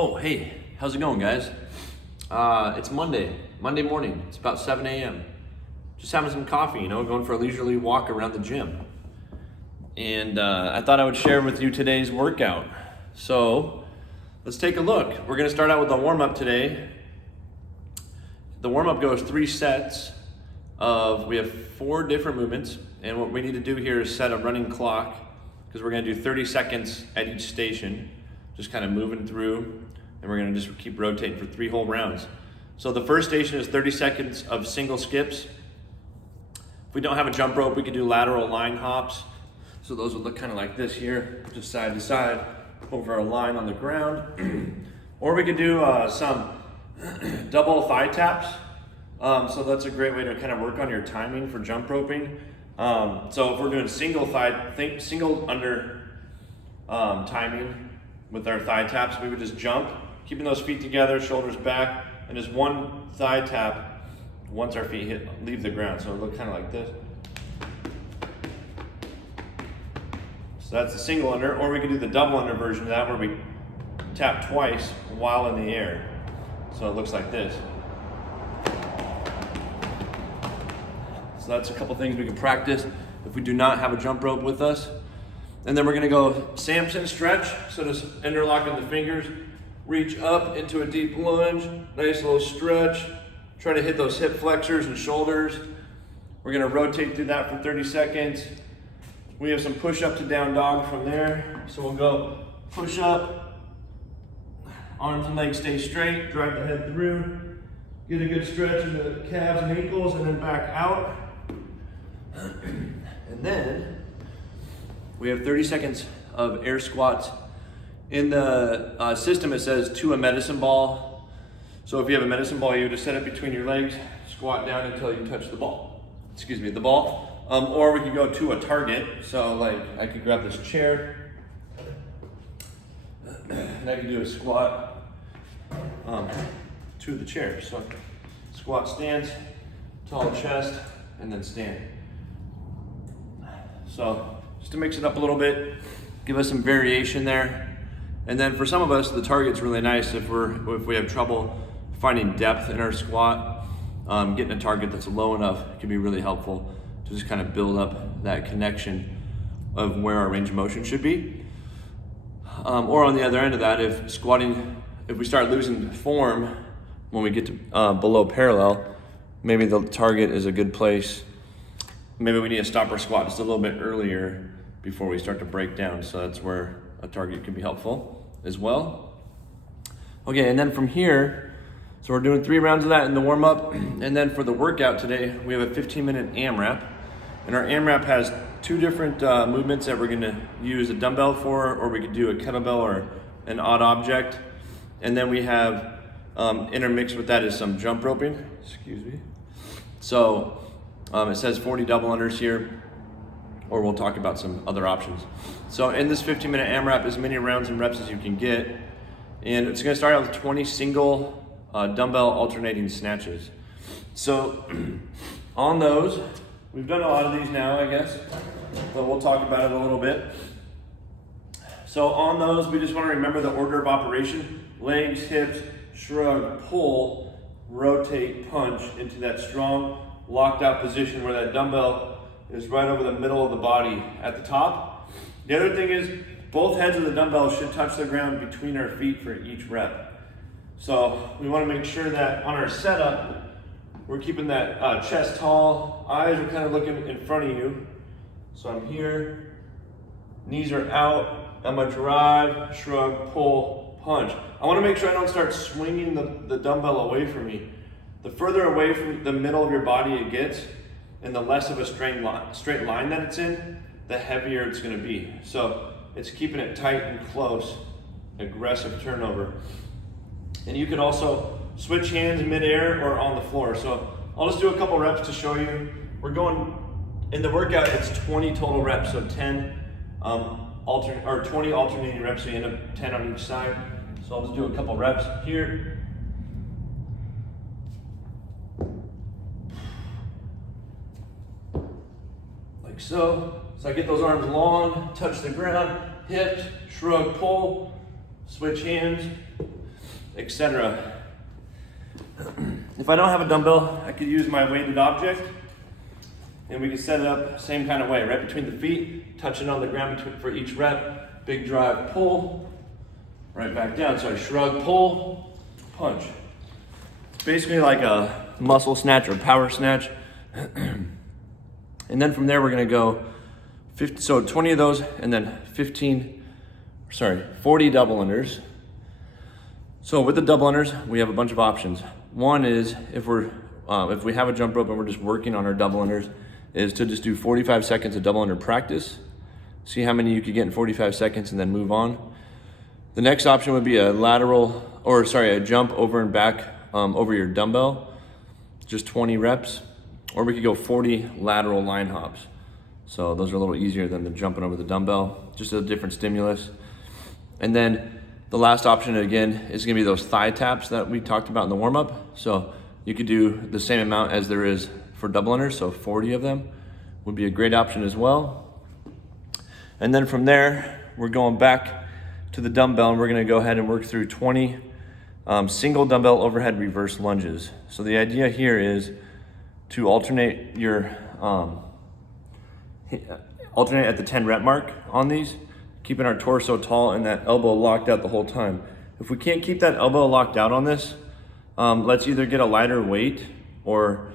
Oh, hey, how's it going, guys? It's Monday morning. It's about 7 a.m. Just having some coffee, going for a leisurely walk around the gym. And I thought I would share with you today's workout. So let's take a look. We're gonna start out with a warm-up today. The warm-up goes 3 sets we have 4 different movements. And what we need to do here is set a running clock because we're gonna do 30 seconds at each station, just kind of moving through, and we're gonna just keep rotating for 3 whole rounds. So the first station is 30 seconds of single skips. If we don't have a jump rope, we could do lateral line hops. So those would look kind of like this here, just side to side over a line on the ground. Or we could do some double thigh taps. So that's a great way to kind of work on your timing for jump roping. So if we're doing single under timing with our thigh taps, we would just jump, keeping those feet together, shoulders back, and just one thigh tap once our feet leave the ground. So it'll look kind of like this. So that's the single under, or we could do the double under version of that where we tap twice while in the air. So it looks like this. So that's a couple things we can practice if we do not have a jump rope with us. And then we're gonna go Samson stretch. So just interlocking the fingers, reach up into a deep lunge, nice little stretch. Try to hit those hip flexors and shoulders. We're gonna rotate through that for 30 seconds. We have some push up to down dog from there. So we'll go push up, arms and legs stay straight, drive the head through, get a good stretch in the calves and ankles, and then back out. And then we have 30 seconds of air squats. In the system, it says to a medicine ball. So if you have a medicine ball, you just set it between your legs, squat down until you touch the ball. The ball. Or we could go to a target. So like I could grab this chair and I could do a squat to the chair. So squat stance, tall chest, and then stand. So just to mix it up a little bit, give us some variation there. And then for some of us, the target's really nice if we have trouble finding depth in our squat. Getting a target that's low enough can be really helpful to just kind of build up that connection of where our range of motion should be. Or on the other end of that, if we start losing form when we get to below parallel, maybe the target is a good place. Maybe we need to stop our squat just a little bit earlier before we start to break down. So that's where a target can be helpful as well. Okay, and then from here, so we're doing 3 rounds of that in the warm up. And then for the workout today, we have a 15-minute AMRAP. And our AMRAP has 2 different movements that we're gonna use a dumbbell for, or we could do a kettlebell or an odd object. And then we have intermixed with that is some jump roping, So it says 40 double unders here, or we'll talk about some other options. So in this 15-minute AMRAP, as many rounds and reps as you can get. And it's gonna start out with 20 single dumbbell alternating snatches. So on those, we've done a lot of these now, I guess, but we'll talk about it a little bit. So on those, we just wanna remember the order of operation: legs, hips, shrug, pull, rotate, punch into that strong locked out position where that dumbbell is right over the middle of the body at the top. The other thing is both heads of the dumbbell should touch the ground between our feet for each rep. So we want to make sure that on our setup, we're keeping that chest tall, eyes are kind of looking in front of you. So I'm here, knees are out, I'm gonna drive, shrug, pull, punch. I want to make sure I don't start swinging the dumbbell away from me. The further away from the middle of your body it gets, and the less of a straight line that it's in, the heavier it's going to be. So it's keeping it tight and close, aggressive turnover. And you can also switch hands midair or on the floor. So I'll just do a couple reps to show you. We're going, in the workout, it's 20 total reps, so 20 alternating reps, so you end up 10 on each side. So I'll just do a couple reps here. Like so. So I get those arms long, touch the ground, hips, shrug, pull, switch hands. etc. If I don't have a dumbbell, I could use my weighted object, and we can set it up same kind of way, right between the feet, touching on the ground for each rep, big drive, pull, right back down. So I shrug, pull, punch. It's basically like a muscle snatch or power snatch. And then from there, we're gonna go 50, so 20 of those, and then 40 double unders. So with the double unders, we have a bunch of options. One is if we have a jump rope and we're just working on our double unders, is to just do 45 seconds of double under practice. See how many you could get in 45 seconds and then move on. The next option would be a jump over and back over your dumbbell, just 20 reps. Or we could go 40 lateral line hops. So those are a little easier than the jumping over the dumbbell, just a different stimulus. And then the last option again is gonna be those thigh taps that we talked about in the warm up. So you could do the same amount as there is for double unders, so 40 of them would be a great option as well. And then from there, we're going back to the dumbbell and we're gonna go ahead and work through 20 single dumbbell overhead reverse lunges. So the idea here is to alternate at the 10 rep mark on these, keeping our torso tall and that elbow locked out the whole time. If we can't keep that elbow locked out on this, let's either get a lighter weight or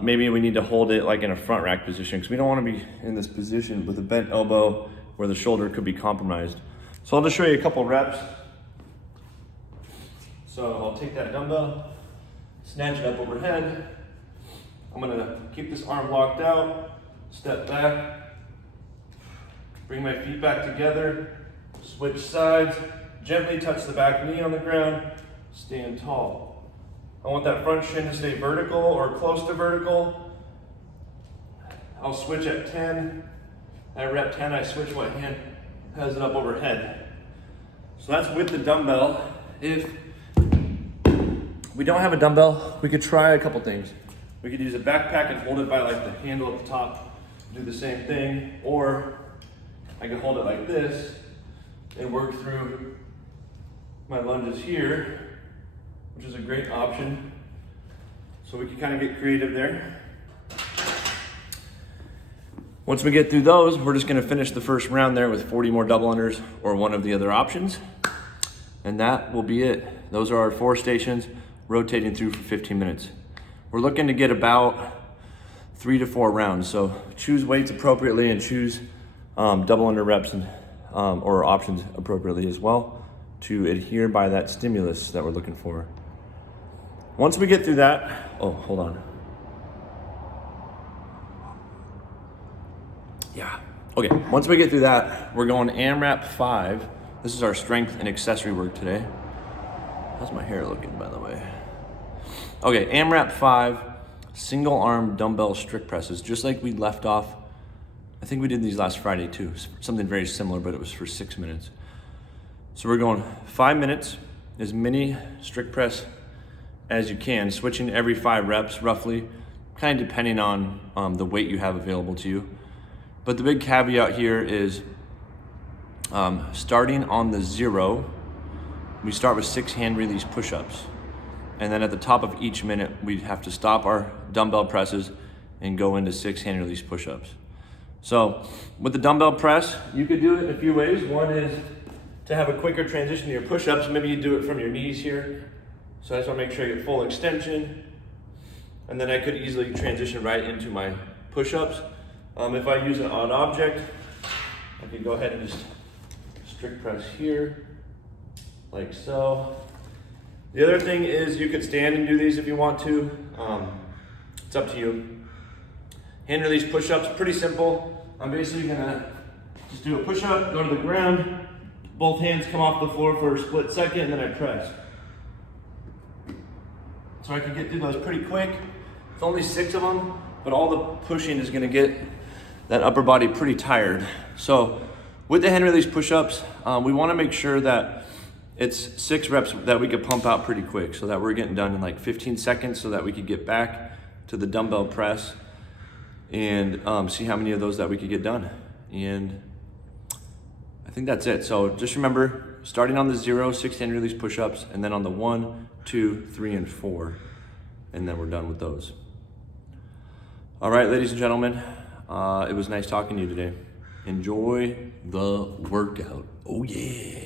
maybe we need to hold it like in a front rack position, because we don't want to be in this position with a bent elbow where the shoulder could be compromised. So I'll just show you a couple reps. So I'll take that dumbbell, snatch it up overhead. I'm gonna keep this arm locked out, step back, bring my feet back together, switch sides, gently touch the back knee on the ground, stand tall. I want that front shin to stay vertical or close to vertical. I'll switch at 10. At rep 10, I switch what hand has it up overhead. So that's with the dumbbell. If we don't have a dumbbell, we could try a couple things. We could use a backpack and hold it by like the handle at the top, do the same thing, or I could hold it like this and work through my lunges here, which is a great option. So we can kind of get creative there. Once we get through those, we're just gonna finish the first round there with 40 more double unders or one of the other options. And that will be it. Those are our 4 stations, rotating through for 15 minutes. We're looking to get about 3 to 4 rounds. So choose weights appropriately and choose double under reps and, or options appropriately as well to adhere by that stimulus that we're looking for. Once we get through that, oh, hold on. Yeah, okay, once we get through that, we're going AMRAP 5. This is our strength and accessory work today. How's my hair looking, by the way? Okay, AMRAP 5, single arm dumbbell strict presses, just like we left off. I think we did these last Friday too, something very similar, but it was for 6 minutes. So we're going 5 minutes, as many strict press as you can, switching every 5 reps roughly, kind of depending on the weight you have available to you. But the big caveat here is starting on the 0, we start with 6 hand release push-ups. And then at the top of each minute, we'd have to stop our dumbbell presses and go into 6 hand release push-ups. So with the dumbbell press, you could do it in a few ways. One is to have a quicker transition to your push-ups. Maybe you do it from your knees here. So I just want to make sure I get full extension. And then I could easily transition right into my push-ups. If I use an odd object, I could go ahead and just strict press here, like so. The other thing is you could stand and do these if you want to. It's up to you. Hand release push-ups, pretty simple. I'm basically gonna just do a push-up, go to the ground, both hands come off the floor for a split second, and then I press. So I can get through those pretty quick. It's only 6 of them, but all the pushing is gonna get that upper body pretty tired. So with the hand release push-ups, we wanna make sure that it's 6 reps that we could pump out pretty quick so that we're getting done in like 15 seconds so that we could get back to the dumbbell press and see how many of those that we could get done. And I think that's it. So just remember, starting on the 0, 6 hand release push-ups, and then on the 1, 2, 3, and 4. And then we're done with those. All right, ladies and gentlemen, it was nice talking to you today. Enjoy the workout. Oh yeah.